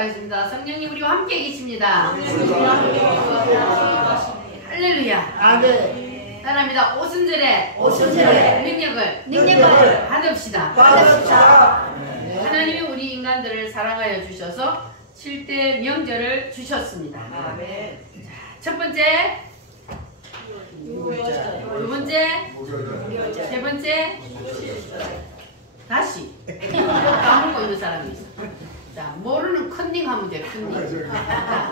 인사하겠습니다. 성령님 우리와 함께 계십니다. 할렐루야. 아멘. 따라합니다. 오순절에 능력을 받읍시다. 하나님이 우리 인간들을 사랑하여 주셔서 7대 명절을 주셨습니다. 아멘. 첫 번째, 두 번째, 세 번째, 다시 까먹고 있는 사람이 있어. 자, 모르는 컨닝 하면 돼. 컨닝.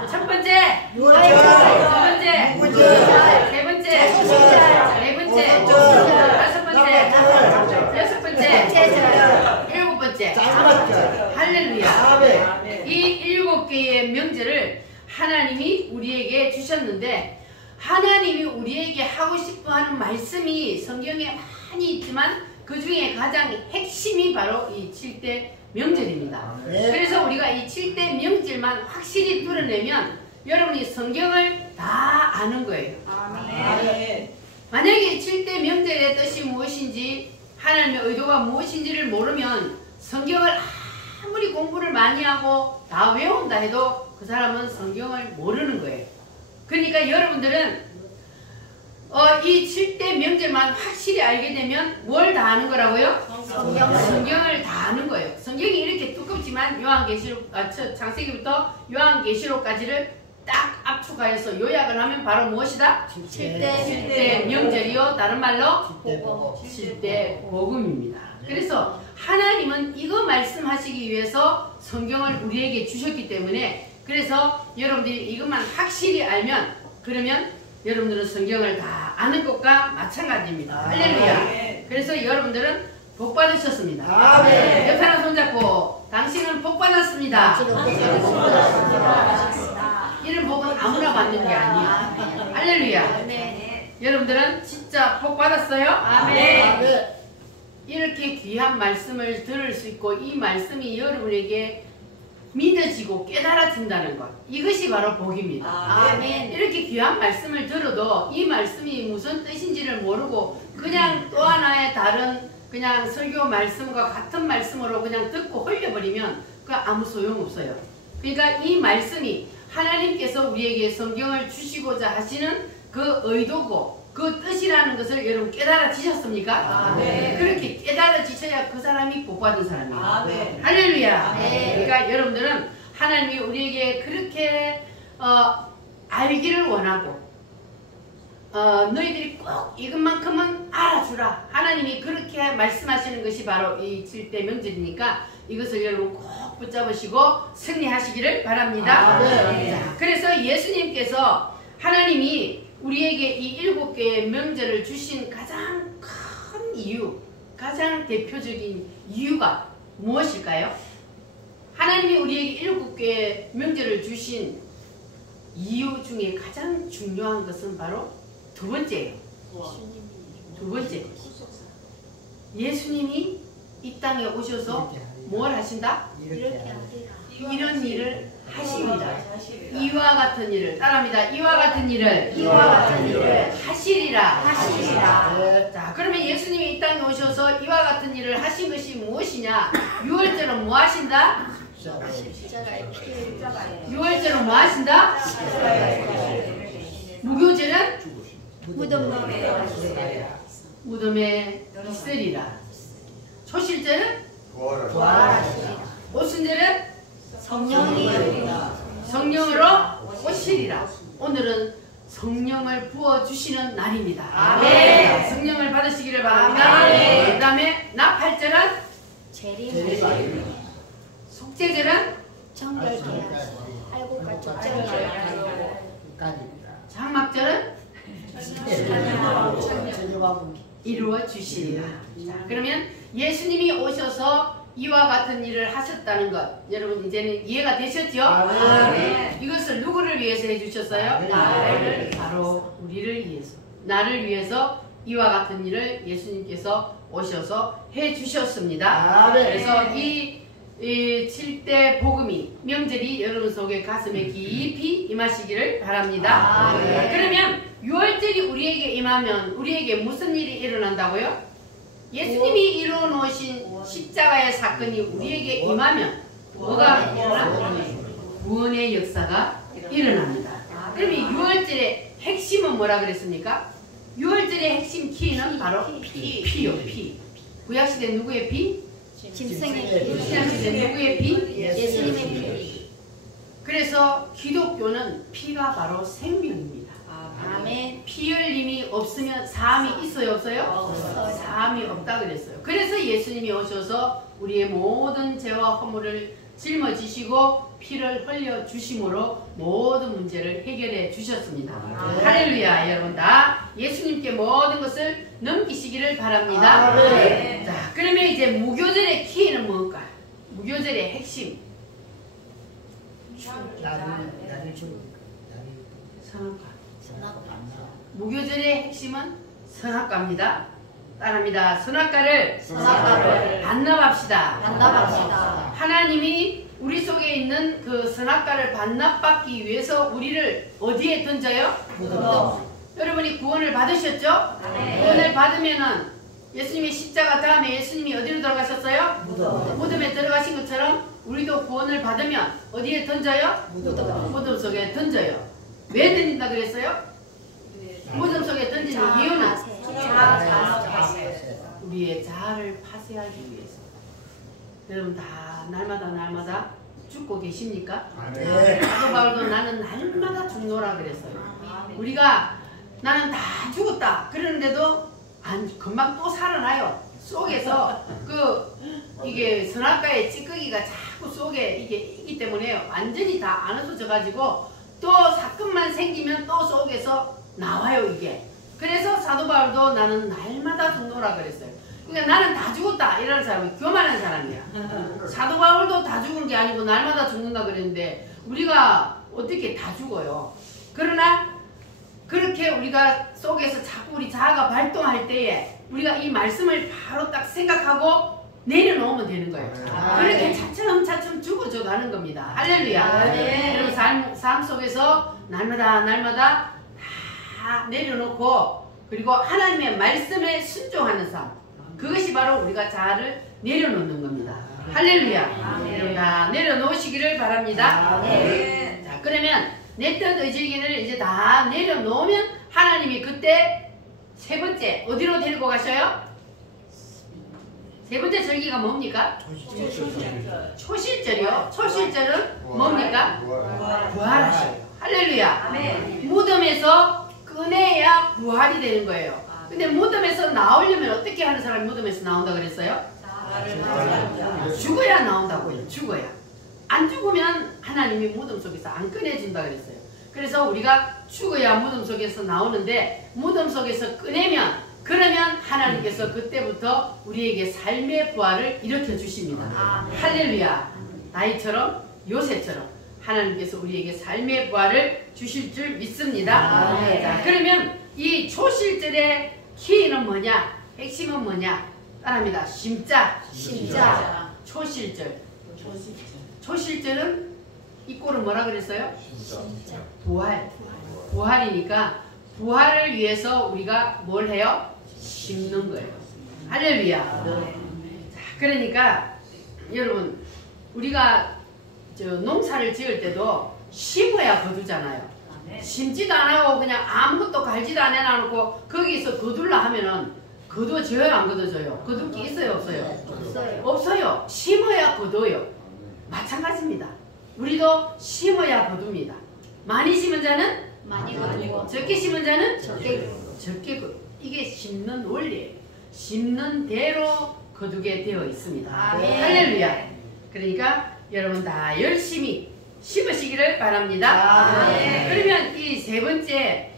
첫 번째, 두 번째, 세 번째, 네 번째, 다섯 번째, 여섯 번째, 일곱 번째. 할렐루야. 이 7개의 명절을 하나님이 우리에게 주셨는데, 하나님이 우리에게 하고 싶어 하는 말씀이 성경에 많이 있지만 그 중에 가장 핵심이 바로 이 7대 명절입니다. 그래서 우리가 이 7대 명절만 확실히 뚫어내면 여러분이 성경을 다 아는 거예요. 만약에 7대 명절의 뜻이 무엇인지, 하나님의 의도가 무엇인지를 모르면 성경을 아무리 공부를 많이 하고 다 외운다 해도 그 사람은 성경을 모르는 거예요. 그러니까 여러분들은 이 7대 명절만 확실히 알게 되면 뭘 다 아는 거라고요? 성경을 다 아는 거예요. 성경이 이렇게 두껍지만 요한계시록, 창세기부터 요한계시록까지를 딱 압축하여서 요약을 하면 바로 무엇이다? 7대 명절이요. 다른 말로 7대 복음입니다. 그래서 하나님은 이거 말씀하시기 위해서 성경을 우리에게 주셨기 때문에, 그래서 여러분들이 이것만 확실히 알면, 그러면 여러분들은 성경을 다 아는 것과 마찬가지입니다. 할렐루야. 그래서 여러분들은 복 받으셨습니다. 옆에 하나 손잡고 당신은 복 받았습니다. 이런 복은 아무나 받는 게 아니야. 할렐루야. 여러분들은 진짜 복 받았어요? 아멘. 이렇게 귀한 말씀을 들을 수 있고 이 말씀이 여러분에게 믿어지고 깨달아진다는 것, 이것이 바로 복입니다. 아멘. 이렇게 귀한 말씀을 들어도 이 말씀이 무슨 뜻인지를 모르고 그냥 또 하나의 다른 그냥 설교 말씀과 같은 말씀으로 그냥 듣고 흘려버리면 그 아무 소용없어요. 그러니까 이 말씀이 하나님께서 우리에게 성경을 주시고자 하시는 그 의도고 그 뜻이라는 것을 여러분 깨달아지셨습니까? 아멘. 그렇게 깨달아지셔야 그 사람이 복받은 사람이에요. 아멘. 할렐루야. 아멘. 그러니까 여러분들은 하나님이 우리에게 그렇게 알기를 원하고 너희들이 꼭 이것만큼은 알아주라. 하나님이 그렇게 말씀하시는 것이 바로 이 7대 명절이니까 이것을 여러분 꼭 붙잡으시고 승리하시기를 바랍니다. 자, 그래서 예수님께서 하나님이 우리에게 이 7개의 명절을 주신 가장 큰 이유, 가장 대표적인 이유가 무엇일까요? 하나님이 우리에게 7개의 명절을 주신 이유 중에 가장 중요한 것은 바로 두 번째예요. 두 번째. 예수님이 이 땅에 오셔서 뭘 하신다? 이런 일을 하시리라. 이와 같은 일을 따라합니다. 이와 같은 일을 하시리라. 자, 그러면 예수님이 이 땅에 오셔서 이와 같은 일을 하신 것이 무엇이냐? 유월절은 뭐 하신다? 유월절은 뭐 하신다? 무교절은 무덤에 있으리라. 초실절은 오순절은 성령으로 오시리라. 오늘은 성령을 부어주시는 날입니다. 아멘. 성령을 받으시기를 바랍니다. 그 다음에 나팔절은 속죄절은 장막절은 이루어 주시리라. 그러면 예수님이 오셔서 이와 같은 일을 하셨다는 것, 여러분 이제는 이해가 되셨죠? 이것을 누구를 위해서 해주셨어요? 바로 우리를 위해서, 나를 위해서 이와 같은 일을 예수님께서 오셔서 해주셨습니다. 그래서 이 7대 복음이, 명절이 여러분 속에 가슴에 깊이 임하시기를 바랍니다. 그러면 6월절이 우리에게 임하면 우리에게 무슨 일이 일어난다고요? 예수님이 이루어놓으신 십자가의 사건이 우리에게 임하면 뭐가 일어나? 구원의 역사가 일어납니다. 그러면 6월절의 핵심은 뭐라 그랬습니까? 6월절의 핵심 키는 바로 피요. 피. 구약시대 누구의 피? 짐승의 피. 신약시대 누구의 피? 예수님의 피. 그래서 기독교는 피가 바로 생명입니다. 아멘. 피 흘림이 없으면 사함이 있어요, 없어요? 없어요. 사함이 없다 그랬어요. 그래서 예수님이 오셔서 우리의 모든 죄와 허물을 짊어지시고 피를 흘려 주심으로 모든 문제를 해결해 주셨습니다. 할렐루야. 여러분 다 예수님께 모든 것을 넘기시기를 바랍니다. 자, 그러면 이제 무교절의 키는 뭔가? 무교절의 핵심. 선악과. 무교절의 핵심은 선악과입니다. 따라합니다. 선악과를 반납합시다. 하나님이 우리 속에 있는 그 선악과를 반납받기 위해서 우리를 어디에 던져요? 무덤. 여러분이 구원을 받으셨죠? 구원을 받으면은 예수님의 십자가 다음에 예수님이 어디로 들어가셨어요? 무덤에 들어가신 것처럼 우리도 구원을 받으면 어디에 던져요? 무덤 속에 던져요. 왜 던진다 그랬어요? 무덤 속에 던지는 이유는 우리의 자아를 파쇄하기 위해서. 여러분 다 날마다 죽고 계십니까? 사도 바울도 나는 날마다 죽노라 그랬어요. 우리가 나는 다 죽었다 그러는데도 금방 또 살아나요. 속에서 이게 선악과의 찌꺼기가 자꾸 속에 이게 있기 때문에 완전히 다 안 없어져 가지고 또 사건만 생기면 또 속에서 나와요 이게. 그래서 사도 바울도 나는 날마다 죽노라 그랬어요. 그러니까 나는 다 죽었다 이라는 사람이 교만한 사람이야. 사도 바울도 다 죽은 게 아니고 날마다 죽는다 그랬는데 우리가 어떻게 다 죽어요. 그러나 그렇게 우리가 속에서 자꾸 우리 자아가 발동할 때에 우리가 이 말씀을 바로 딱 생각하고 내려놓으면 되는 거예요. 그렇게 차츰차츰 죽어져 가는 겁니다. 할렐루야. 여러분 삶 속에서 날마다 다 내려놓고 그리고 하나님의 말씀에 순종하는 삶, 그것이 바로 우리가 자아를 내려놓는 겁니다. 할렐루야. 여러분 다 내려놓으시기를 바랍니다. 자, 그러면 내 뜻 의지기를 이제 다 내려놓으면 하나님이 그때 세 번째 어디로 데리고 가셔요? 세 번째 절기가 뭡니까? 초실절이요. 초실절은 뭡니까? 부활하셔요. 할렐루야. 무덤에서 꺼내야 부활이 되는 거예요. 근데 무덤에서 나오려면 어떻게 하는 사람이 무덤에서 나온다 그랬어요? 죽어야 나온다고요. 죽어야. 안 죽으면 하나님이 무덤 속에서 안 꺼내준다 그랬어요. 그래서 우리가 죽어야 무덤 속에서 나오는데 무덤 속에서 꺼내면 그러면 하나님께서 그때부터 우리에게 삶의 부활을 일으켜 주십니다. 할렐루야. 다윗처럼 요새처럼 하나님께서 우리에게 삶의 부활을 주실 줄 믿습니다. 자, 그러면 이 초실절의 키는 뭐냐? 핵심은 뭐냐? 따라합니다. 심자. 초실절. 초실절은 이 꼴은 뭐라 그랬어요? 진짜. 부활. 부활이니까 부활을 위해서 우리가 뭘 해요? 심는 거예요. 할렐루야. 자, 그러니까 여러분 우리가 농사를 지을 때도 심어야 거두잖아요. 심지도 안 하고 그냥 아무것도 갈지도 안 해놔놓고 거기서 거둘라 하면은 거두어져요, 안 거두어져요? 거둘 게 있어요, 없어요? 없어요. 없어요. 심어야 거둬요. 마찬가지입니다. 우리도 심어야 거둡니다. 많이 심은 자는 많이 거두고 적게 심은 자는 적게 적게 거두. 이게 심는 원리예요. 심는 대로 거두게 되어 있습니다. 아멘. 할렐루야. 그러니까 여러분 다 열심히 심으시기를 바랍니다. 아멘. 그러면 이 세 번째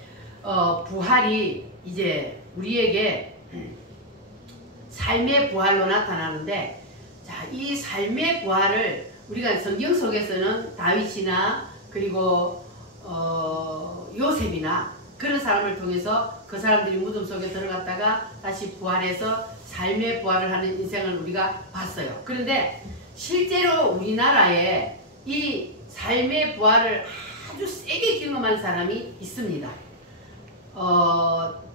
부활이 이제 우리에게 삶의 부활로 나타나는데, 자, 이 삶의 부활을 우리가 성경 속에서는 다윗이나 그리고 요셉이나 그런 사람을 통해서 그 사람들이 무덤 속에 들어갔다가 다시 부활해서 삶의 부활을 하는 인생을 우리가 봤어요. 그런데 실제로 우리나라에 이 삶의 부활을 아주 세게 경험한 사람이 있습니다.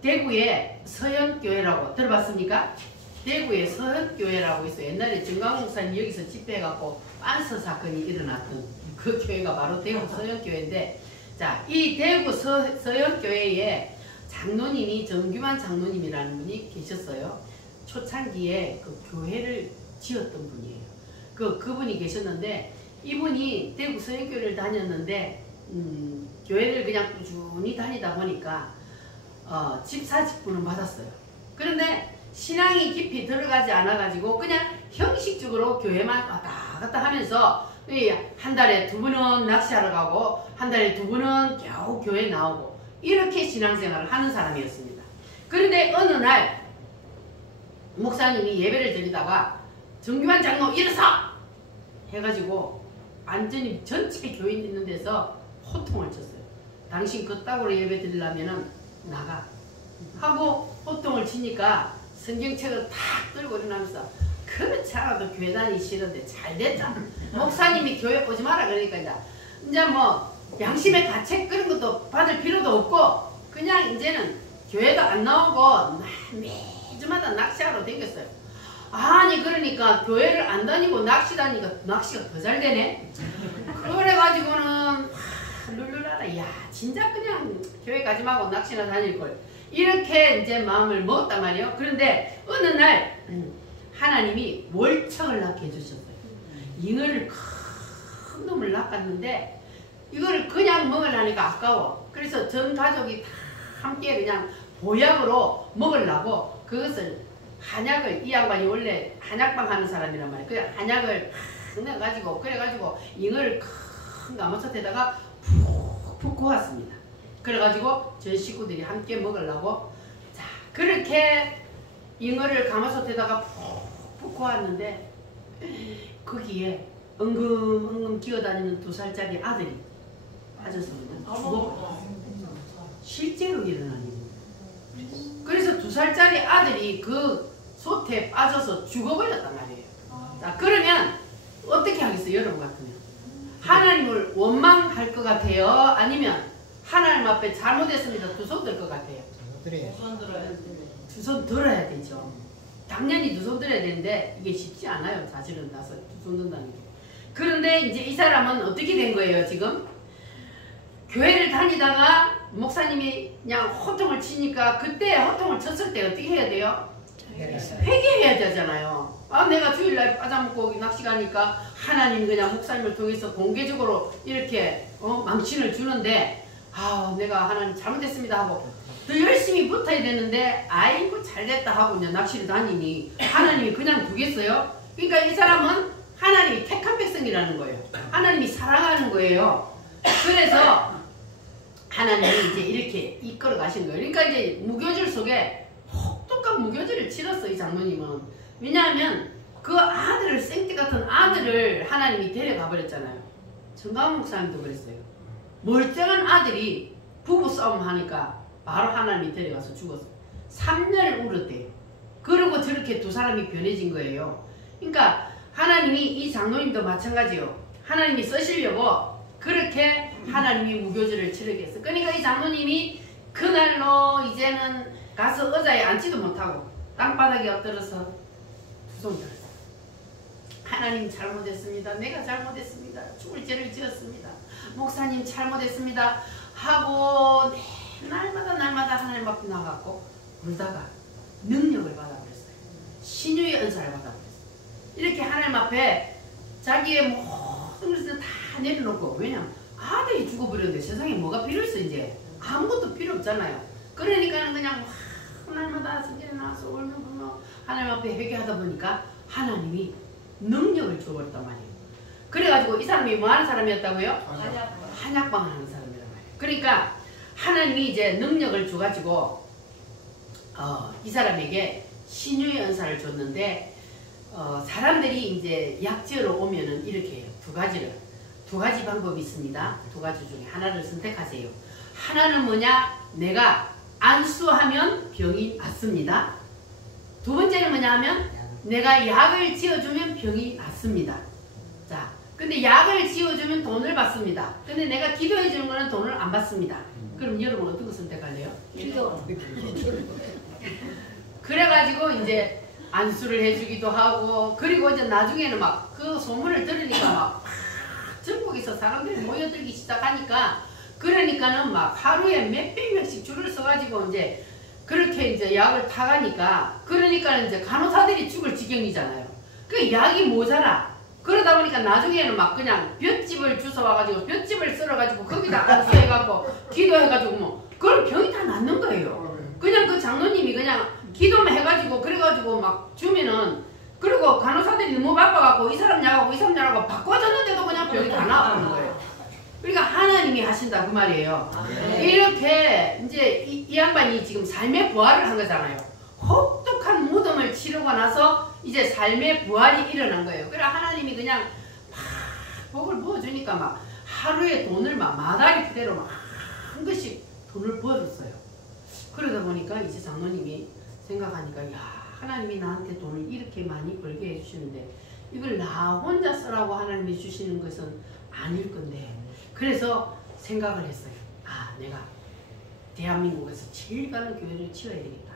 대구에 서현교회라고 들어봤습니까? 대구에 서현교회라고 있어요. 옛날에 정광훈 목사님 여기서 집회해갖고 빤서 사건이 일어났던 그 교회가 바로 대구 서현교회인데, 자, 이 대구 서현교회에 장로님이 정규만 장로님이라는 분이 계셨어요. 초창기에 그 교회를 지었던 분이에요. 그분이 계셨는데, 이분이 대구 서현교회를 다녔는데 교회를 그냥 꾸준히 다니다 보니까 집사직분은 받았어요. 그런데 신앙이 깊이 들어가지 않아가지고 그냥 형식적으로 교회만 왔다 갔다 하면서 한 달에 2번은 낚시하러 가고 한 달에 2번은 겨우 교회 나오고 이렇게 신앙생활을 하는 사람이었습니다. 그런데 어느 날 목사님이 예배를 드리다가 정규환 장로 일어서! 해가지고 완전히 전체 교인 있는 데서 호통을 쳤어요. 당신 그따구로 예배 드리려면은 나가 하고 호통을 치니까 성경책을 탁 들고 일어나면서 그렇지 않아도 교회 다니기 싫은데 잘 됐잖아. 목사님이 교회 오지 마라 그러니까 이제 뭐 양심의 가책 그런 것도 받을 필요도 없고 그냥 이제는 교회도 안 나오고 매주마다 낚시하러 다녔어요. 아니 그러니까 교회를 안 다니고 낚시 다니니까 낚시가 더 잘 되네. 그래가지고는 룰루라라, 야 진짜 그냥 교회 가지 말고 낚시나 다닐걸, 이렇게 이제 마음을 먹었단 말이에요. 그런데 어느 날 하나님이 월척을 낳게 해주셨어요. 잉어를 큰 놈을 낳았는데 이거를 그냥 먹으려니까 아까워. 그래서 전 가족이 다 함께 그냥 보약으로 먹으려고 그것을 한약을, 이 양반이 원래 한약방 하는 사람이란 말이에요. 그 한약을 팍 넣어가지고 그래가지고 잉어를 큰 가마솥에다가 푹 구웠습니다. 그래가지고 전 식구들이 함께 먹으려고, 자 그렇게 잉어를 가마솥에다가 푹 구웠는데 거기에 엉금엉금 기어다니는 2살짜리 아들이 빠져서 그냥 죽어. 실제로 일어난 일입니다. 그래서 2살짜리 아들이 그 솥에 빠져서 죽어버렸단 말이에요. 자, 그러면 어떻게 하겠어요? 여러분 같으면 하나님을 원망할 것 같아요? 아니면 하나님 앞에 잘못했습니다 두 손 들 것 같아요? 두 손 들어야 되죠. 당연히 두 손 들어야 되는데 이게 쉽지 않아요. 사실은 두 손 든다는 게. 그런데 이제 이 사람은 어떻게 된 거예요? 지금 교회를 다니다가 목사님이 그냥 호통을 치니까, 그때 호통을 쳤을 때 어떻게 해야 돼요? 회개해야 되잖아요. 아 내가 주일날 빠져먹고 낚시 가니까 하나님 그냥 목사님을 통해서 공개적으로 이렇게 망신을 주는데, 아 내가 하나님 잘못했습니다 하고 더 열심히 붙어야 되는데, 아이고 잘됐다 하고 그냥 낚시를 다니니 하나님이 그냥 두겠어요? 그러니까 이 사람은 하나님이 택한 백성이라는 거예요. 하나님이 사랑하는 거예요. 그래서 하나님이 이제 이렇게 이끌어 가신 거예요. 그러니까 이제 무교절 속에 혹독한 무교절을 치렀어 이 장로님은. 왜냐하면 그 아들을, 생떼 같은 아들을 하나님이 데려가 버렸잖아요. 정광훈 목사님도 그랬어요. 멀쩡한 아들이 부부 싸움 하니까 바로 하나님이 데려가서 죽었어. 3년을 울었대요. 그리고 저렇게 두 사람이 변해진 거예요. 그러니까 하나님이 이 장로님도 마찬가지요. 하나님이 쓰시려고 그렇게 하나님이 무교절을 치르게 했어요. 그러니까 이 장로님이 그날로 이제는 가서 의자에 앉지도 못하고 땅바닥에 엎드려서 두 손 들었어요. 하나님 잘못했습니다. 내가 잘못했습니다. 죽을 죄를 지었습니다. 목사님 잘못했습니다. 하고 날마다 하나님 앞에 나가고 울다가 능력을 받아버렸어요. 신유의 은사를 받아버렸어요. 이렇게 하나님 앞에 자기의 모든 것을 다 내려놓고, 왜냐면 아들이 죽어버렸는데 세상에 뭐가 필요했어. 이제 아무것도 필요 없잖아요. 그러니까는 그냥 날마다 성전에 나와서 울며 하나님 앞에 회개하다 보니까 하나님이 능력을 주어버렸단 말이에요. 그래가지고 이 사람이 뭐 하는 사람이었다고요? 한약방 하는 사람이란 말이에요. 그러니까 하나님이 이제 능력을 줘가지고 이 사람에게 신유의 은사를 줬는데, 사람들이 이제 약지으러 오면은 이렇게 해요. 두 가지 방법이 있습니다. 두 가지 중에 하나를 선택하세요. 하나는 뭐냐? 내가 안수하면 병이 낫습니다. 두 번째는 뭐냐 하면 내가 약을 지어주면 병이 낫습니다. 자, 근데 약을 지어주면 돈을 받습니다. 근데 내가 기도해주는 거는 돈을 안 받습니다. 그럼 여러분 어떤 거 선택할래요? 기도. 그래가지고 이제 안수를 해주기도 하고, 그리고 이제 나중에는 막 그 소문을 들으니까 막 전국에서 사람들이 모여들기 시작하니까, 그러니까는 막 하루에 몇백 명씩 줄을 서가지고 이제 그렇게 이제 약을 타가니까, 그러니까는 이제 간호사들이 죽을 지경이잖아요. 그 약이 모자라. 그러다 보니까 나중에는 막 그냥 볏짚을 주워와가지고 볏짚을 썰어가지고 거기다 안수해갖고 기도해가지고 뭐 그럼 병이 다 낫는 거예요. 그냥 그 장로님이 그냥 기도만 해가지고 그래가지고 막 주면은, 그리고 간호사들이 너무 바빠갖고 이 사람 약하고 이 사람 약하고 바꿔줬는데도 그냥 병이 다 나아버리는 거예요. 그러니까 하나님이 하신다 그 말이에요. 이렇게 이제 이 양반이 지금 삶의 부활을 한 거잖아요. 혹독한 무덤을 치르고 나서 이제 삶의 부활이 일어난 거예요. 그래 하나님이 그냥 막 복을 부어주니까 막 하루에 돈을 막 마다리 푸대로 막 한 것씩 돈을 부어줬어요. 그러다 보니까 이제 장로님이 생각하니까, 야, 하나님이 나한테 돈을 이렇게 많이 벌게 해주시는데 이걸 나 혼자 쓰라고 하나님이 주시는 것은 아닐 건데, 그래서 생각을 했어요. 아, 내가 대한민국에서 제일 가는 교회를 지어야 되겠다.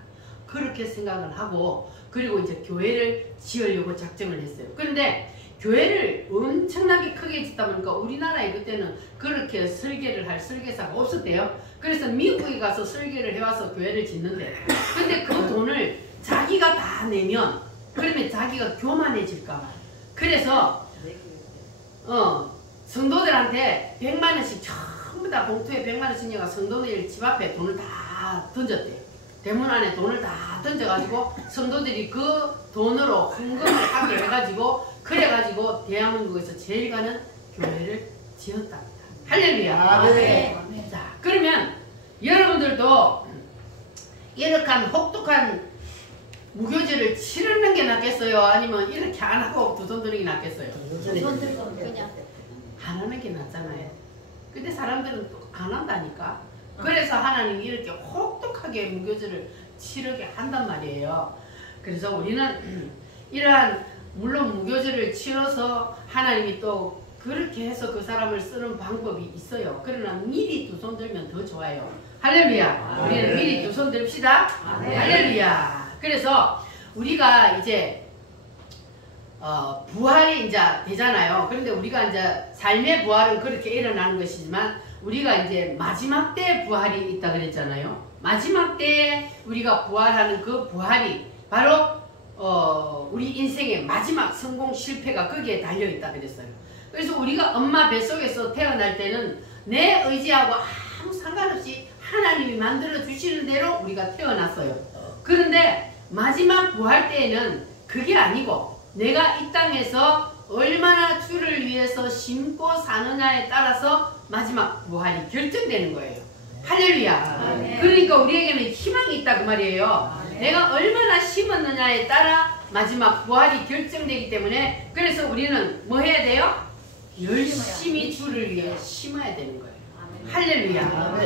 그렇게 생각을 하고, 그리고 이제 교회를 지으려고 작정을 했어요. 그런데 교회를 엄청나게 크게 짓다 보니까 우리나라에 그때는 그렇게 설계를 할 설계사가 없었대요. 그래서 미국에 가서 설계를 해와서 교회를 짓는데, 근데 그 돈을 자기가 다 내면 그러면 자기가 교만해질까 봐. 그래서 성도들한테 100만 원씩 전부 다 봉투에 100만 원씩 내가 성도들 집 앞에 돈을 다 던졌대요. 대문 안에 돈을 다 던져가지고 성도들이 그 돈으로 헌금을 하게 해가지고, 그래가지고 대한민국에서 제일 가는 교회를 지었답니다. 할렐루야. 네. 자, 그러면 여러분들도 이렇게 혹독한 무교절을 치르는 게 낫겠어요? 아니면 이렇게 안 하고 두 손 드는 게 낫겠어요? 손 들고 그냥. 안 하는 게 낫잖아요. 근데 사람들은 또 안 한다니까. 그래서 하나님이 이렇게 혹독하게 무교절을 치르게 한단 말이에요. 그래서 우리는 이러한, 물론 무교절을 치러서 하나님이 또 그렇게 해서 그 사람을 쓰는 방법이 있어요. 그러나 미리 두 손 들면 더 좋아요. 할렐루야. 우리는 미리 두 손 듭시다. 할렐루야. 그래서 우리가 이제 부활이 이제 되잖아요. 그런데 우리가 이제 삶의 부활은 그렇게 일어나는 것이지만, 우리가 이제 마지막 때 부활이 있다 그랬잖아요. 마지막 때 우리가 부활하는 그 부활이 바로 우리 인생의 마지막 성공 실패가 거기에 달려있다 그랬어요. 그래서 우리가 엄마 뱃속에서 태어날 때는 내 의지하고 아무 상관없이 하나님이 만들어 주시는 대로 우리가 태어났어요. 그런데 마지막 부활 때에는 그게 아니고, 내가 이 땅에서 얼마나 주를 위해서 심고 사느냐에 따라서 마지막 부활이 결정되는 거예요. 할렐루야. 그러니까 우리에게는 희망이 있다 그 말이에요. 내가 얼마나 심었느냐에 따라 마지막 부활이 결정되기 때문에, 그래서 우리는 뭐 해야 돼요? 열심히 주를 위해 심어야 되는 거예요. 할렐루야.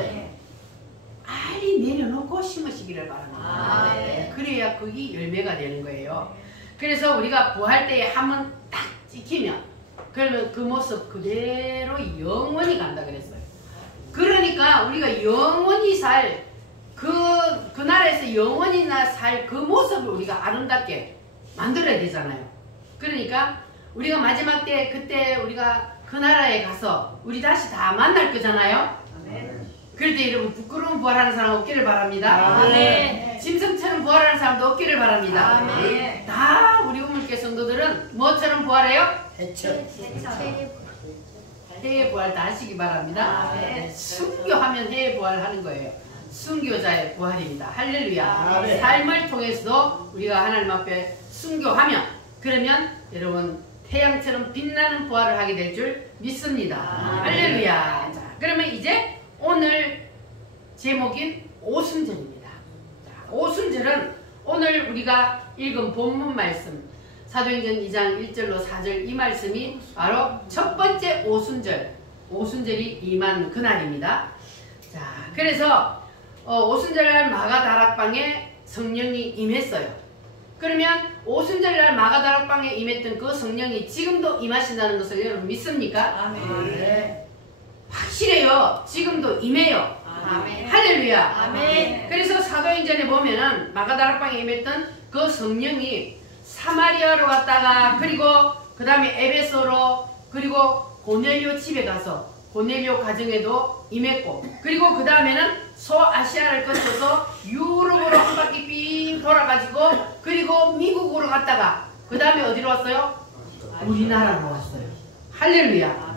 알이 내려놓고 심으시기를 바랍니다. 그래야 그게 열매가 되는 거예요. 그래서 우리가 부활 때에 한번 딱 찍히면 그러면 그 모습 그대로 영원히 간다 그랬어요. 그러니까 우리가 영원히 살 그 나라에서 영원히 살 그 모습을 우리가 아름답게 만들어야 되잖아요. 그러니까 우리가 마지막 때 그때 우리가 그 나라에 가서 우리 다시 다 만날 거잖아요. 그럴 때 여러분 부끄러운 부활하는 사람 없기를 바랍니다. 아멘. 짐승처럼 부활하는 사람도 없기를 바랍니다. 아멘. 다 우리 우물교 성도들은 뭐처럼 부활해요? 해의 부활 다 하시기 바랍니다. 아멘. 순교하면 해의 부활하는 거예요. 순교자의 부활입니다. 할렐루야. 아멘. 삶을 통해서도 우리가 하나님 앞에 순교하면 그러면 여러분 태양처럼 빛나는 부활을 하게 될 줄 믿습니다. 할렐루야. 자, 그러면 이제 오늘 제목인 오순절입니다. 자, 오순절은 오늘 우리가 읽은 본문 말씀 사도행전 2장 1절로 4절 이 말씀이 바로 첫 번째 오순절이 임한 그날입니다. 자, 그래서 오순절날 마가다락방에 성령이 임했어요. 그러면 오순절날 마가다락방에 임했던 그 성령이 지금도 임하신다는 것을 여러분 믿습니까? 아멘. 확실해요. 지금도 임해요. 아멘. 할렐루야. 아멘. 그래서 사도행전에 보면은 마가다락방에 임했던 그 성령이 사마리아로 갔다가 그리고 그 다음에 에베소로 그리고 고넬료 집에 가서 고넬료 가정에도 임했고 그리고 그 다음에는 소아시아를 거쳐서 유럽으로 한 바퀴 삥 돌아가지고 그리고 미국으로 갔다가 그 다음에 어디로 왔어요? 우리나라로 왔어요. 할렐루야.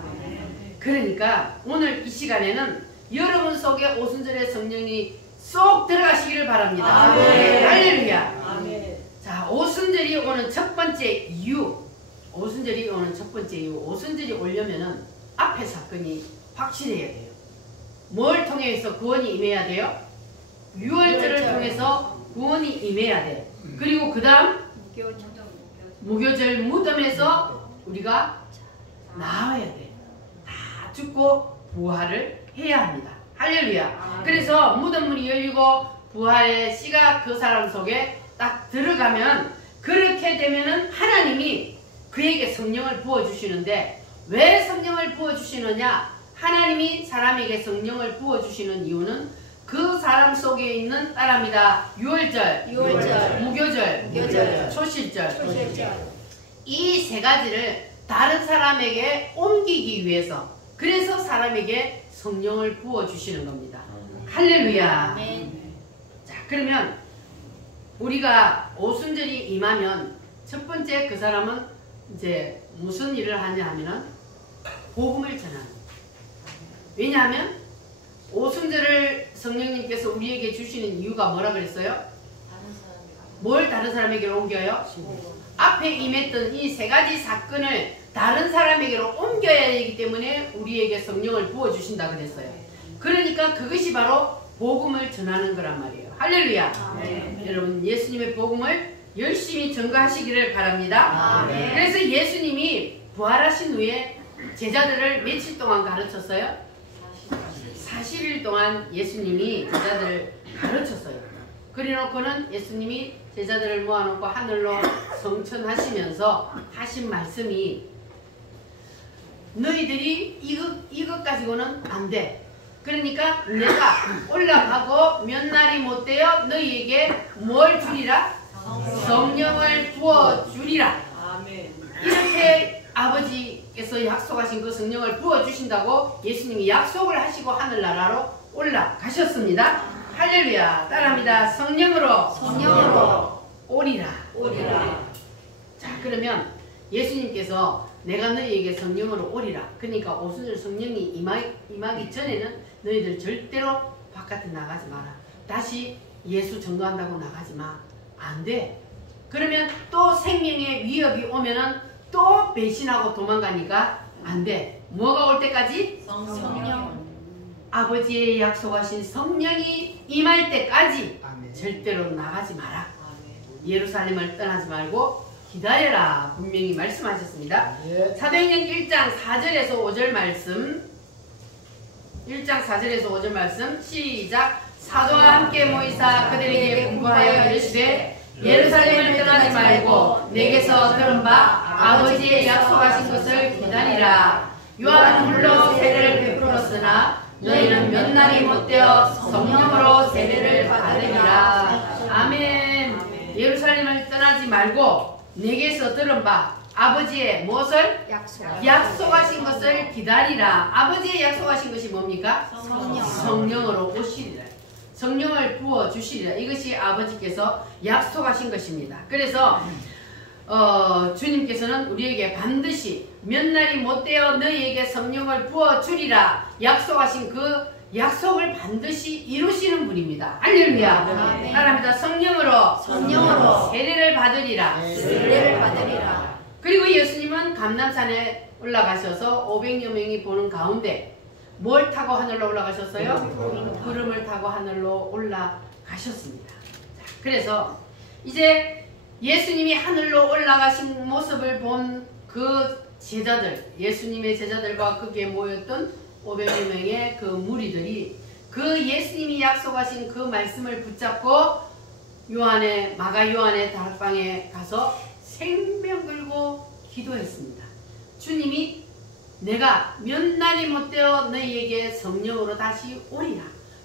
그러니까 오늘 이 시간에는 여러분 속에 오순절의 성령이 쏙 들어가시기를 바랍니다. 아멘. 할렐루야. 아멘. 자, 오순절이 오는 첫 번째 이유. 오순절이 오는 첫 번째 이유. 오순절이 오려면은 앞에 사건이 확실해야 돼요. 뭘 통해서 구원이 임해야 돼요? 유월절을 통해서 구원이 임해야 돼. 그리고 그 다음 무교절 무덤에서 우리가 나와야 돼. 다 죽고 부활을 해야 합니다. 할렐루야. 그래서 무덤문이 열리고 부활의 씨가 그 사람 속에 딱 들어가면 그렇게 되면은 하나님이 그에게 성령을 부어주시는데 왜 성령을 부어주시느냐? 하나님이 사람에게 성령을 부어주시는 이유는 그 사람 속에 있는 따라합니다. 유월절, 무교절, 초실절. 이 세 가지를 다른 사람에게 옮기기 위해서 그래서 사람에게 성령을 부어주시는 겁니다. 할렐루야. 자, 그러면 우리가 오순절이 임하면 첫 번째 그 사람은 이제 무슨 일을 하냐 하면은 복음을 전하는 거예요. 왜냐하면 오순절을 성령님께서 우리에게 주시는 이유가 뭐라 그랬어요? 뭘 다른 사람에게로 옮겨요? 앞에 임했던 이 세 가지 사건을 다른 사람에게로 옮겨야 되기 때문에 우리에게 성령을 부어주신다 그랬어요. 그러니까 그것이 바로 복음을 전하는 거란 말이에요. 할렐루야. 아멘. 여러분 예수님의 복음을 열심히 전가하시기를 바랍니다. 아멘. 그래서 예수님이 부활하신 후에 제자들을 며칠 동안 가르쳤어요? 40일 동안 예수님이 제자들을 가르쳤어요. 그래놓고는 예수님이 제자들을 모아놓고 하늘로 성천하시면서 하신 말씀이 너희들이 이것 가지고는 안 돼. 그러니까 내가 올라가고 몇 날이 못 되어 너희에게 뭘 주리라? 성령을 부어주리라. 이렇게 아버지께서 약속하신 그 성령을 부어주신다고 예수님이 약속을 하시고 하늘나라로 올라가셨습니다. 할렐루야. 따라합니다. 성령으로 오리라. 자, 그러면 예수님께서 내가 너희에게 성령으로 오리라. 그러니까 오순절 성령이 임하기 전에는 너희들 절대로 바깥에 나가지 마라. 다시 예수 전도한다고 나가지 마. 안 돼. 그러면 또 생명의 위협이 오면은 또 배신하고 도망가니까 안 돼. 뭐가 올 때까지? 성령. 아버지의 약속하신 성령이 임할 때까지 아멘. 절대로 나가지 마라. 예루살렘을 떠나지 말고 기다려라. 분명히 말씀하셨습니다. 예. 사도행전 1장 4절에서 5절 말씀 1장 4절에서 5절 말씀 시작. 사도와 함께 모이사 그들에게 분부하여 이르시되 예루살렘을 떠나지 말고 내게서 들은 바 아버지의 약속하신 것을 기다리라. 요한은 물로 세례를 베풀었으나 너희는 몇 날이 못되어 성령으로 세례를 받으리라. 아멘. 예루살렘을 떠나지 말고 내게서 들은 바 아버지의 무엇을? 약속하신 것을 기다리라. 아버지의 약속하신 것이 뭡니까? 성령으로 오시리라. 성령을 부어주시리라. 이것이 아버지께서 약속하신 것입니다. 그래서 주님께서는 우리에게 반드시 몇 날이 못되어 너희에게 성령을 부어주리라 약속하신 그 약속을 반드시 이루시는 분입니다. 할렐루야. 따라합니다. 성령으로 세례를 받으리라. 그리고 예수님은 감람산에 올라가셔서 500여 명이 보는 가운데 뭘 타고 하늘로 올라가셨어요? 구름을 타고 하늘로 올라가셨습니다. 그래서 이제 예수님이 하늘로 올라가신 모습을 본 그 제자들, 예수님의 제자들과 거기에 모였던 500여 명의 그 무리들이 그 예수님이 약속하신 그 말씀을 붙잡고 마가 요한의 다락방에 가서 생명 걸고 기도했습니다. 주님이 내가 몇 날이 못되어 너희에게 성령으로 다시 오리라.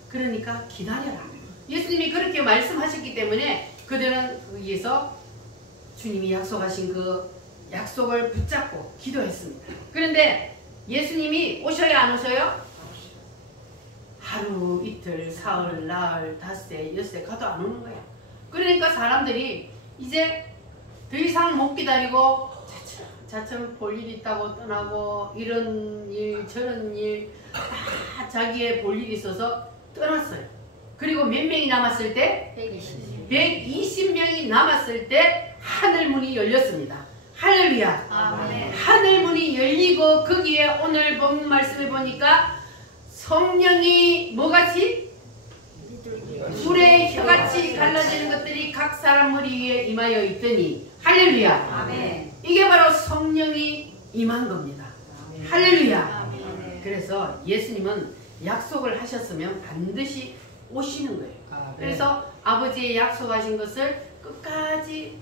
그러니까 기다려라. 예수님이 그렇게 말씀하셨기 때문에 그들은 거기에서 주님이 약속하신 그 약속을 붙잡고 기도했습니다. 그런데 예수님이 오셔야 안 오셔요? 하루, 이틀, 사흘, 나흘, 닷새, 엿새 가도 안 오는 거야. 그러니까 사람들이 이제 더 이상 못 기다리고 차츰 볼 일 있다고 떠나고 이런 일 저런 일 다 자기의 볼 일이 있어서 떠났어요. 그리고 몇 명이 남았을 때? 120명이 남았을 때 하늘문이 열렸습니다. 할렐루야. 아멘. 하늘문이 열리고 거기에 오늘 본 말씀을 보니까 성령이 뭐같이? 불의 혀같이 갈라지는 것들이 각 사람 머리 위에 임하여 있더니 할렐루야. 아멘. 이게 바로 성령이 임한 겁니다. 할렐루야. 아멘. 그래서 예수님은 약속을 하셨으면 반드시 오시는 거예요. 그래서 아버지의 약속하신 것을 끝까지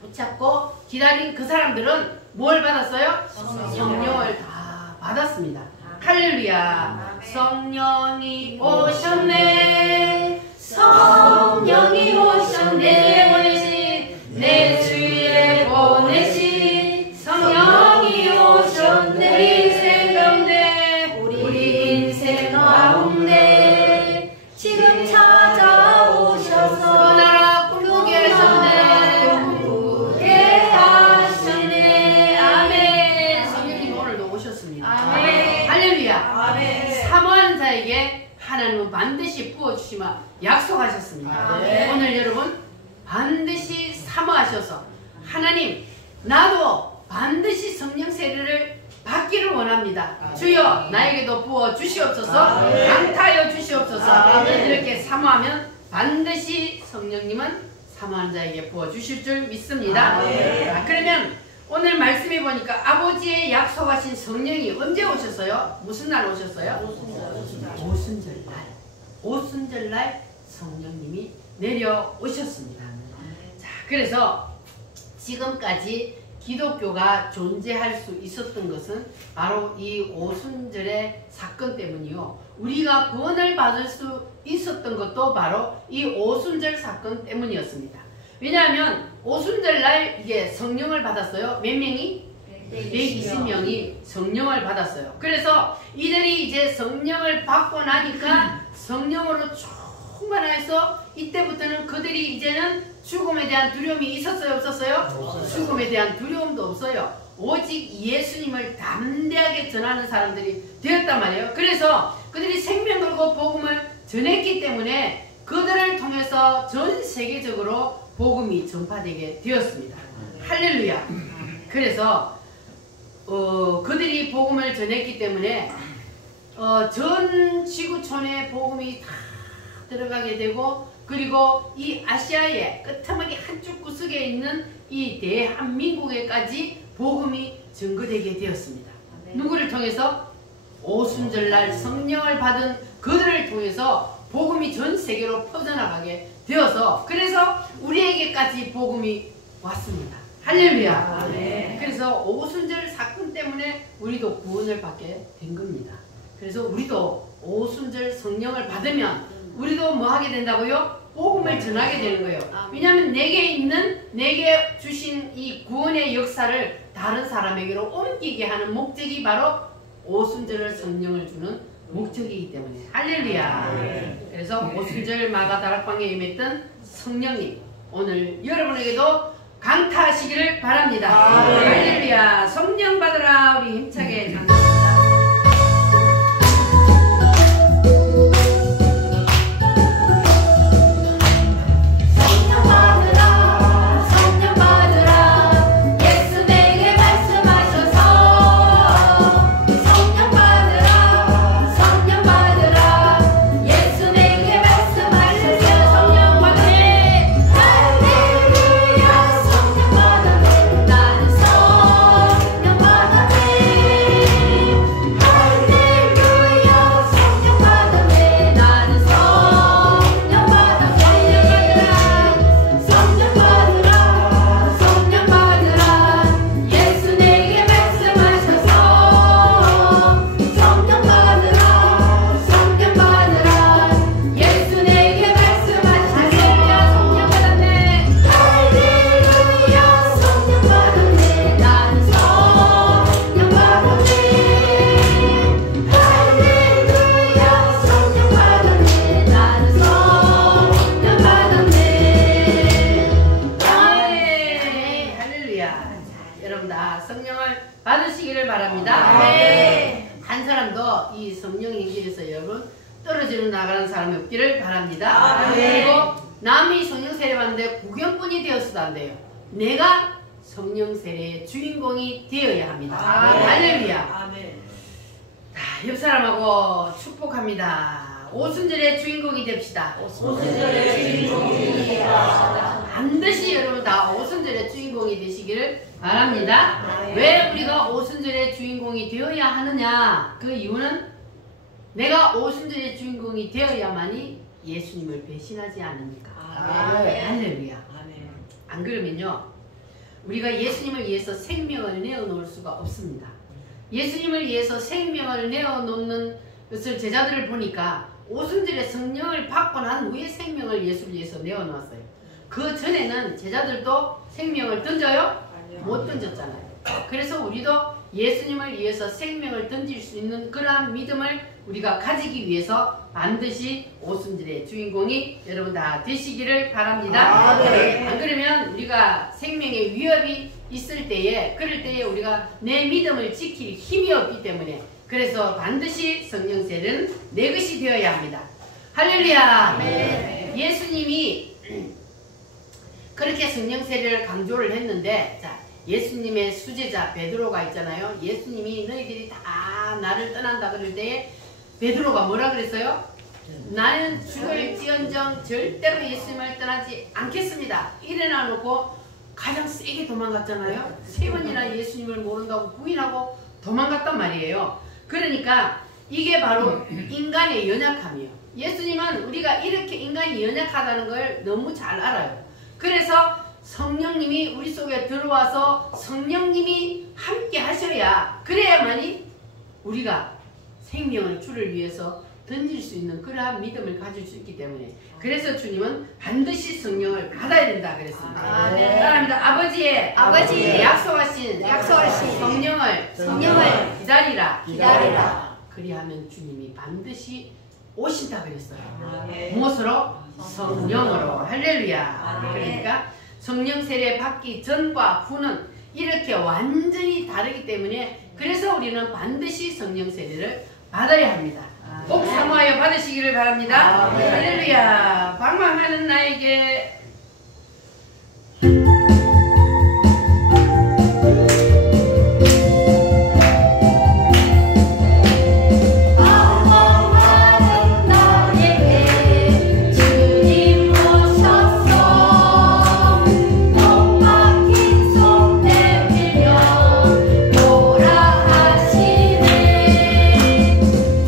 붙잡고 기다린 그 사람들은 뭘 받았어요? 성령을 다 받았습니다. 할렐루야. 성령이 오셨네. 성령이 오셨네. 보내신 내 주에 보내신 성령이 오셨네. 우리 인생 가운데 우리 인생 가운데 지금 찾아오셔서 그 나라 꿈꾸게 하셨네. 아멘. 성령님 오늘도 오셨습니다. 아멘. 할렐루야. 아멘. 사모하는 자에게 하나님은 반드시 부어주시마 약속하셨습니다. 아멘. 오늘 여러분 반드시 사모하셔서 하나님 나도 반드시 성령 세례를 받기를 원합니다. 주여 나에게도 부어 주시옵소서. 강타하여 주시옵소서. 이렇게 사모하면 반드시 성령님은 사모하는 자에게 부어 주실 줄 믿습니다. 자, 그러면 오늘 말씀해 보니까 아버지의 약속하신 성령이 언제 오셨어요? 무슨 날 오셨어요? 오순절날. 오순절날 성령님이 내려오셨습니다. 자, 그래서 지금까지 기독교가 존재할 수 있었던 것은 바로 이 오순절의 사건 때문이요. 우리가 구원을 받을 수 있었던 것도 바로 이 오순절 사건 때문이었습니다. 왜냐하면 오순절날 이게 성령을 받았어요. 몇 명이? 120명이 성령을 받았어요. 그래서 이들이 이제 성령을 받고 나니까 성령으로 충만해서 이때부터는 그들이 이제는 죽음에 대한 두려움이 있었어요? 없었어요? 죽음에 대한 두려움도 없어요. 오직 예수님을 담대하게 전하는 사람들이 되었단 말이에요. 그래서 그들이 생명 걸고 복음을 전했기 때문에 그들을 통해서 전 세계적으로 복음이 전파되게 되었습니다. 할렐루야. 그래서 그들이 복음을 전했기 때문에 전 지구촌에 복음이 다 들어가게 되고 그리고 이 아시아의 끝머리 한쪽 구석에 있는 이 대한민국에까지 복음이 증거되게 되었습니다. 누구를 통해서? 오순절날 성령을 받은 그들을 통해서 복음이 전 세계로 퍼져나가게 되어서 그래서 우리에게까지 복음이 왔습니다. 할렐루야. 아멘. 그래서 오순절 사건 때문에 우리도 구원을 받게 된 겁니다. 그래서 우리도 오순절 성령을 받으면 우리도 뭐 하게 된다고요? 복음을 전하게 되는 거예요. 왜냐하면 내게 주신 이 구원의 역사를 다른 사람에게로 옮기게 하는 목적이 바로 오순절을 성령을 주는 목적이기 때문에. 할렐루야. 그래서 오순절 마가다락방에 임했던 성령님, 오늘 여러분에게도 강타하시기를 바랍니다. 할렐루야. 성령 받으라. 우리 힘차게 찬송합니다. 받으시기를 바랍니다. 한 사람도 이 성령의 길에서 여러분 떨어지는 나가는 사람이 없기를 바랍니다. 그리고 남이 성령 세례 받는데 구경꾼이 되어서도 안 돼요. 내가 성령 세례의 주인공이 되어야 합니다. 할렐루야. 옆 사람하고 축복합니다. 오순절의 주인공이 됩시다. 오순절의 주인공이 됩시다. 반드시 여러분 다 오순절의 주인공이 되시기를 바랍니다. 왜 우리가 오순절의 주인공이 되어야 하느냐? 그 이유는 내가 오순절의 주인공이 되어야만이 예수님을 배신하지 않으니까. 할렐루야. 안 그러면요, 우리가 예수님을 위해서 생명을 내어놓을 수가 없습니다. 예수님을 위해서 생명을 내어놓는 것을 제자들을 보니까 오순절에 성령을 받고 난 후에 생명을 예수를 위해서 내어놓았어요. 그 전에는 제자들도 생명을 던져요? 못 던졌잖아요. 그래서 우리도 예수님을 위해서 생명을 던질 수 있는 그러한 믿음을 우리가 가지기 위해서 반드시 오순절의 주인공이 여러분 다 되시기를 바랍니다. 안 그러면 우리가 생명의 위협이 있을 때에, 그럴 때에 우리가 내 믿음을 지킬 힘이 없기 때문에, 그래서 반드시 성령 세례는 내 것이 되어야 합니다. 할렐루야. 예수님이 그렇게 성령 세례를 강조를 했는데, 자, 예수님의 수제자 베드로가 있잖아요. 예수님이 너희들이 다 나를 떠난다 그럴 때에 베드로가 뭐라 그랬어요? 나는 죽을지언정 절대로 예수님을 떠나지 않겠습니다. 일어나 놓고 가장 세게 도망갔잖아요. 3번이나 예수님을 모른다고 부인하고 도망갔단 말이에요. 그러니까 이게 바로 인간의 연약함이에요. 예수님은 우리가 이렇게 인간이 연약하다는 걸 너무 잘 알아요. 그래서 성령님이 우리 속에 들어와서 성령님이 함께 하셔야, 그래야만이 우리가 생명을 주를 위해서 던질 수 있는 그러한 믿음을 가질 수 있기 때문에, 그래서 주님은 반드시 성령을 받아야 된다 그랬습니다. 사랑합니다. 아버지의 약속하신 성령을 기다리라. 그리하면 주님이 반드시 오신다 그랬어요. 무엇으로? 성령으로. 할렐루야. 그러니까 성령 세례 받기 전과 후는 이렇게 완전히 다르기 때문에, 그래서 우리는 반드시 성령 세례를 받아야 합니다. 꼭 사모하여 받으시기를 바랍니다. 할렐루야. 방황하는 나에게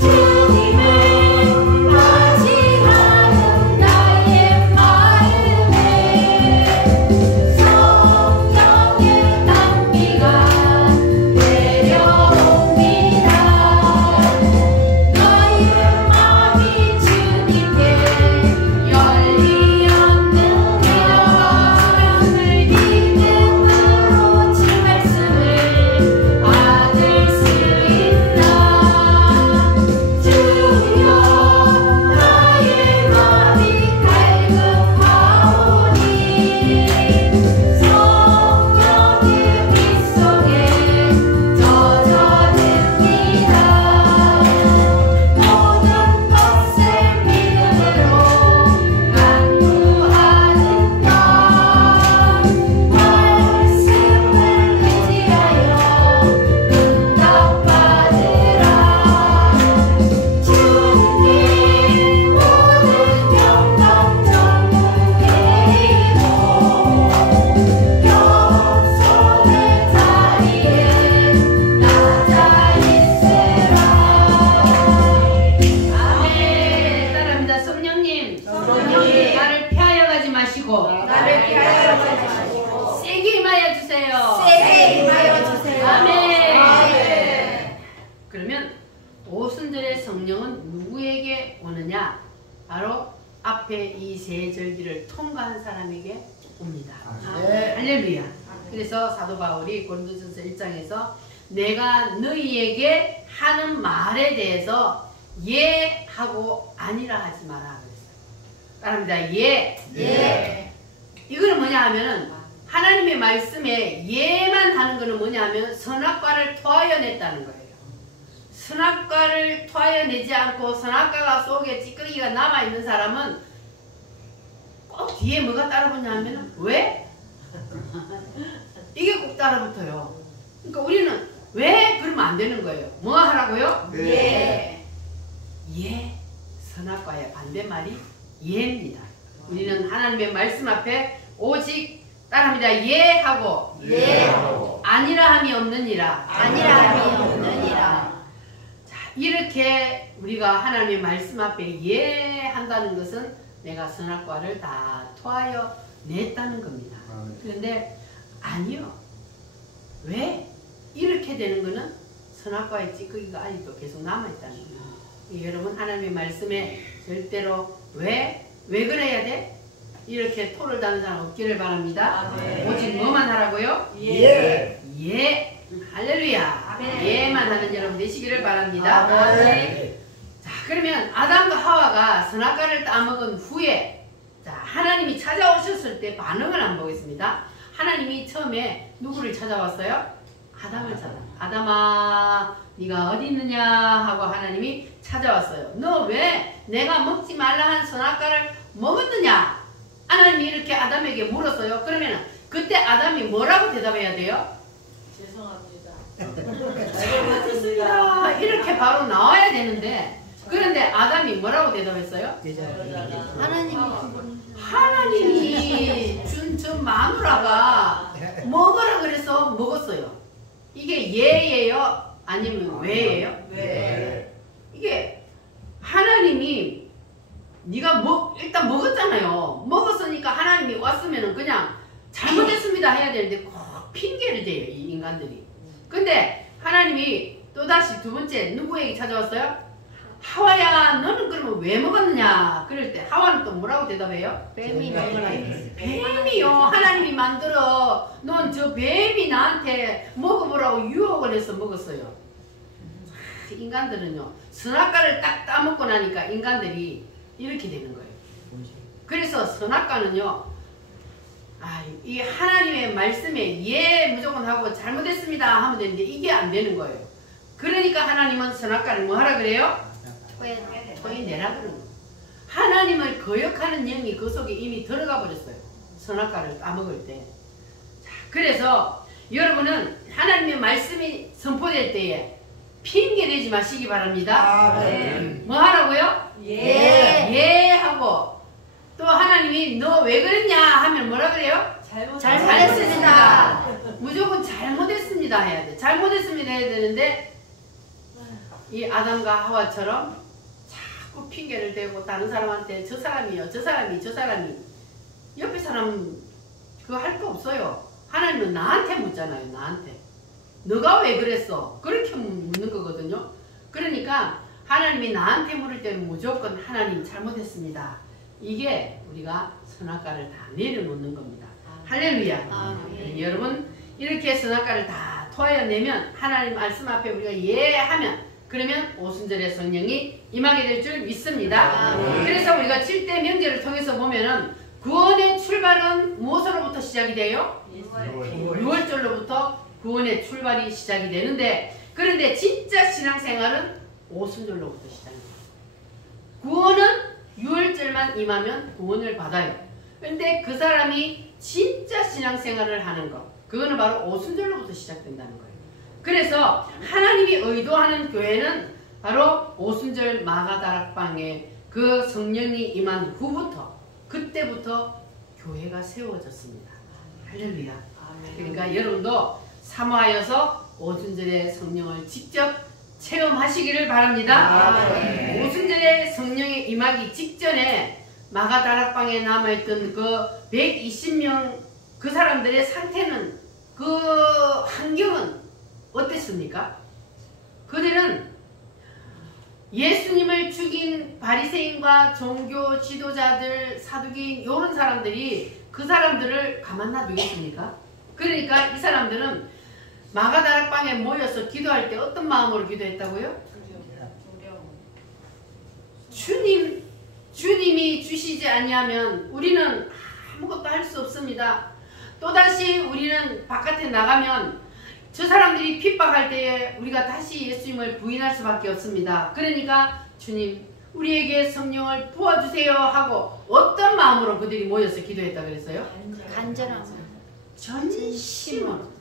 주님을 맞이하는 나의 마음 바로 앞에 이 세 절기를 통과한 사람에게 옵니다. 네. 할렐루야. 그래서 사도 바울이 고린도전서 1장에서 내가 너희에게 하는 말에 대해서 예 하고 아니라 하지 마라 그랬어요. 따라합니다. 예. 예. 이거는 뭐냐 하면은 하나님의 말씀에 예만 하는 거는 뭐냐 하면 선악과를 토하여 냈다는 거예요. 선악과를 토하여 내지 않고 선악과가 속에 찌꺼기가 남아있는 사람은 꼭 뒤에 뭐가 따라붙냐 하면 왜? 이게 꼭 따라붙어요. 그러니까 우리는 왜 그러면 안 되는 거예요. 뭐 하라고요? 예. 예. 선악과의 반대말이 예입니다. 우리는 하나님의 말씀 앞에 오직 따라합니다. 예 하고 예. 하고 아니라함이 없느니라. 아니라함이 없느니라. 자, 이렇게 우리가 하나님의 말씀 앞에 예 한다는 것은 내가 선악과를 다 토하여 냈다는 겁니다. 그런데 아니요. 왜? 이렇게 되는 거는 선악과의 찌꺼기가 아직도 계속 남아있다는 거예요. 여러분 하나님의 말씀에 절대로 왜 그래야 돼? 이렇게 토를 다는 사람 없기를 바랍니다. 아멘. 오직 뭐만 하라고요? 예. 예. 할렐루야. 아멘. 예만 하는 여러분 되시기를 바랍니다. 아멘. 자, 그러면 아담과 하와가 선악과를 따먹은 후에 자, 하나님이 찾아오셨을 때 반응을 한번 보겠습니다. 하나님이 처음에 누구를 찾아왔어요? 아담을 찾아. 아담아, 네가 어디 있느냐 하고 하나님이 찾아왔어요. 너 왜 내가 먹지 말라 한 선악과를 먹었느냐? 하나님이 이렇게 아담에게 물었어요. 그러면 그때 아담이 뭐라고 대답해야 돼요? 죄송합니다. 아, 이렇게 바로 나와야 되는데 그런데 아담이 뭐라고 대답했어요? 하나님이 준 저 마누라가 먹으라 그래서 먹었어요. 이게 예예요? 아니면 왜예요? 왜? 이게 하나님이 네가 일단 먹었잖아요. 먹었으니까 하나님이 왔으면 그냥 잘못했습니다 해야 되는데 꼭 핑계를 대요 이 인간들이. 근데 하나님이 또다시 두 번째 누구에게 찾아왔어요? 하와야 너는 그러면 왜 먹었느냐? 그럴 때 하와는 또 뭐라고 대답해요? 뱀이 먹으라 했어요. 뱀이요. 하나님이 만들어 넌 저 뱀이 나한테 먹어보라고 유혹을 해서 먹었어요. 인간들은요 선악과를 딱 따먹고 나니까 인간들이 이렇게 되는 거예요. 그래서 선악과는요 이 하나님의 말씀에 예 무조건 하고 잘못했습니다 하면 되는데 이게 안 되는 거예요. 그러니까 하나님은 선악과를 뭐 하라 그래요? 토해내라 그러는 거예요. 하나님을 거역하는 영이 그 속에 이미 들어가 버렸어요. 선악과를 따먹을 때. 자, 그래서 여러분은 하나님의 말씀이 선포될 때에 핑계 대지 마시기 바랍니다. 뭐 하라고요? 예 하고 또 하나님이 너 왜 그랬냐 하면 뭐라 그래요? 잘못했습니다. 무조건 잘못했습니다 해야 돼. 잘못했습니다 해야 되는데 이 아담과 하와처럼 자꾸 핑계를 대고 다른 사람한테 저 사람이요 저 사람이 옆에 사람 그거 할 거 없어요. 하나님은 나한테 묻잖아요. 나한테 너가 왜 그랬어? 그렇게 묻는 거거든요. 그러니까 하나님이 나한테 물을 때는 무조건 하나님 잘못했습니다. 이게 우리가 선악과를 다 내려놓는 겁니다. 할렐루야. 여러분 이렇게 선악과를 다 토하여 내면 하나님 말씀 앞에 우리가 예 하면 그러면 오순절의 성령이 임하게 될 줄 믿습니다. 그래서 우리가 7대 명제를 통해서 보면은 구원의 출발은 무엇으로부터 시작이 돼요? 6월절로부터 구원의 출발이 시작이 되는데 그런데 진짜 신앙생활은 오순절로부터 시작입니다. 구원은 6월절만 임하면 구원을 받아요. 그런데 그 사람이 진짜 신앙생활을 하는 것 그거는 바로 오순절로부터 시작된다는 거예요. 그래서 하나님이 의도하는 교회는 바로 오순절 마가다락방에 그 성령이 임한 후부터 그때부터 교회가 세워졌습니다. 할렐루야. 그러니까 여러분도 사모하여서 오순절의 성령을 직접 체험하시기를 바랍니다. 오순절의 성령이 임하기 직전에 마가다락방에 남아있던 그 120명 그 사람들의 상태는 그 환경은 어땠습니까? 그들은 예수님을 죽인 바리새인과 종교 지도자들, 사두개인 이런 사람들이 그 사람들을 가만 놔두겠습니까? 그러니까 이 사람들은 마가다락방에 모여서 기도할 때 어떤 마음으로 기도했다고요? 주님이 주시지 아니하면 우리는 아무것도 할 수 없습니다. 또다시 우리는 바깥에 나가면 저 사람들이 핍박할 때에 우리가 다시 예수님을 부인할 수밖에 없습니다. 그러니까 주님 우리에게 성령을 부어주세요 하고 어떤 마음으로 그들이 모여서 기도했다 그랬어요? 간절함. 전심으로,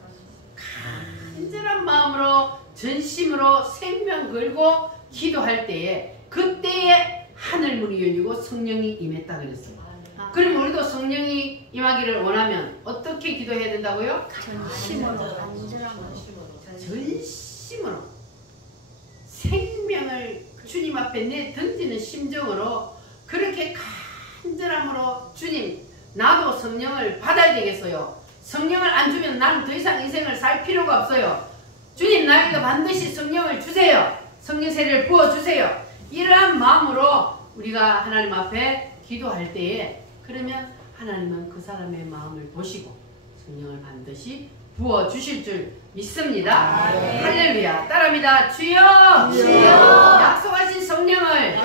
간절한 마음으로 전심으로 생명 걸고 기도할 때에 그때에 하늘 문이 열리고 성령이 임했다 그랬어요. 그럼 우리도 성령이 임하기를 원하면 어떻게 기도해야 된다고요? 전심으로, 간절함으로. 전심으로 생명을 주님 앞에 내 던지는 심정으로 그렇게 간절함으로 주님 나도 성령을 받아야 되겠어요. 성령을 안 주면 나는 더 이상 인생을 살 필요가 없어요. 주님 나에게 반드시 성령을 주세요. 성령 세례를 부어주세요. 이러한 마음으로 우리가 하나님 앞에 기도할 때에 그러면 하나님은 그 사람의 마음을 보시고 성령을 반드시 부어주실 줄 믿습니다. 할렐루야. 따라합니다. 주여, 약속하신 성령을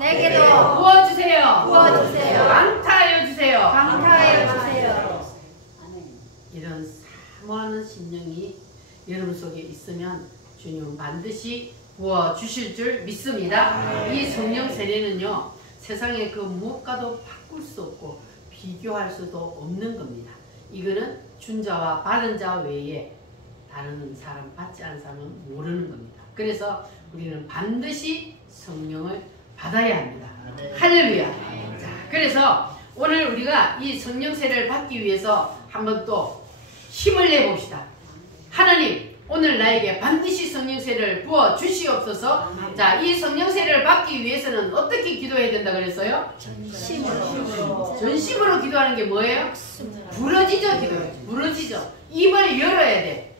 내게도 부어주세요. 강타하여 주세요. 이런 사모하는 심령이 여러분 속에 있으면 주님은 반드시 부어주실 줄 믿습니다. 이 성령 세례는요 세상의 그 무엇과도 바꿀 수 없고 비교할 수도 없는 겁니다. 이거는 준 자와 받은 자 외에 다른 사람 받지 않은 사람은 모르는 겁니다. 그래서 우리는 반드시 성령을 받아야 합니다. 할렐루야. 자, 그래서 오늘 우리가 이 성령 세례를 받기 위해서 한번 또 힘을 내봅시다. 하나님 오늘 나에게 반드시 성령 세례를 부어 주시옵소서. 자, 이 성령 세례를 받기 위해서는 어떻게 기도해야 된다 그랬어요? 전심으로 기도하는 게 뭐예요? 부러지죠 기도해요. 부러지죠. 입을 열어야 돼.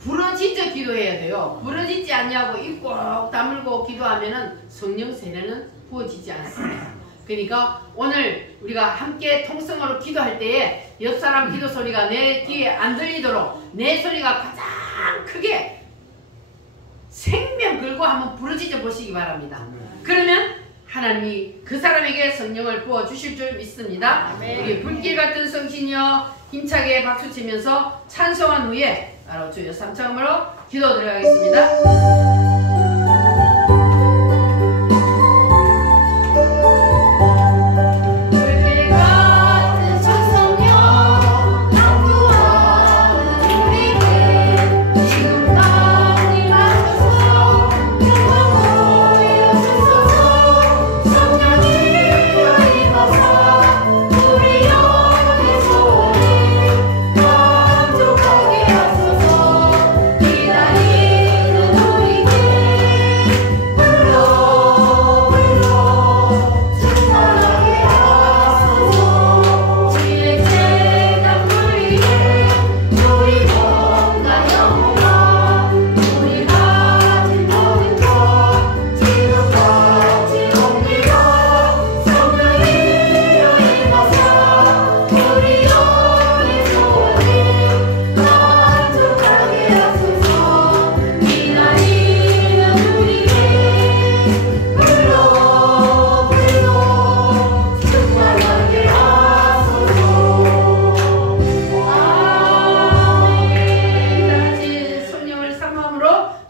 부러지죠 기도해야 돼요. 부러지지 않냐고 입 꼭 다물고 기도하면은 성령 세례는 부어지지 않습니다. 그러니까 오늘 우리가 함께 통성으로 기도할 때에 옆 사람 기도 소리가 내 귀에 안 들리도록 내 소리가 가장 크게 생명 걸고 한번 부러지져 보시기 바랍니다. 그러면 하나님이 그 사람에게 성령을 부어 주실 줄 믿습니다. 우리 불길 같은 성신이여 힘차게 박수치면서 찬송한 후에 바로 주여 삼창으로 기도 들어가겠습니다.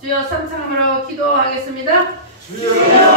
주여 삼창으로 기도하겠습니다. 주여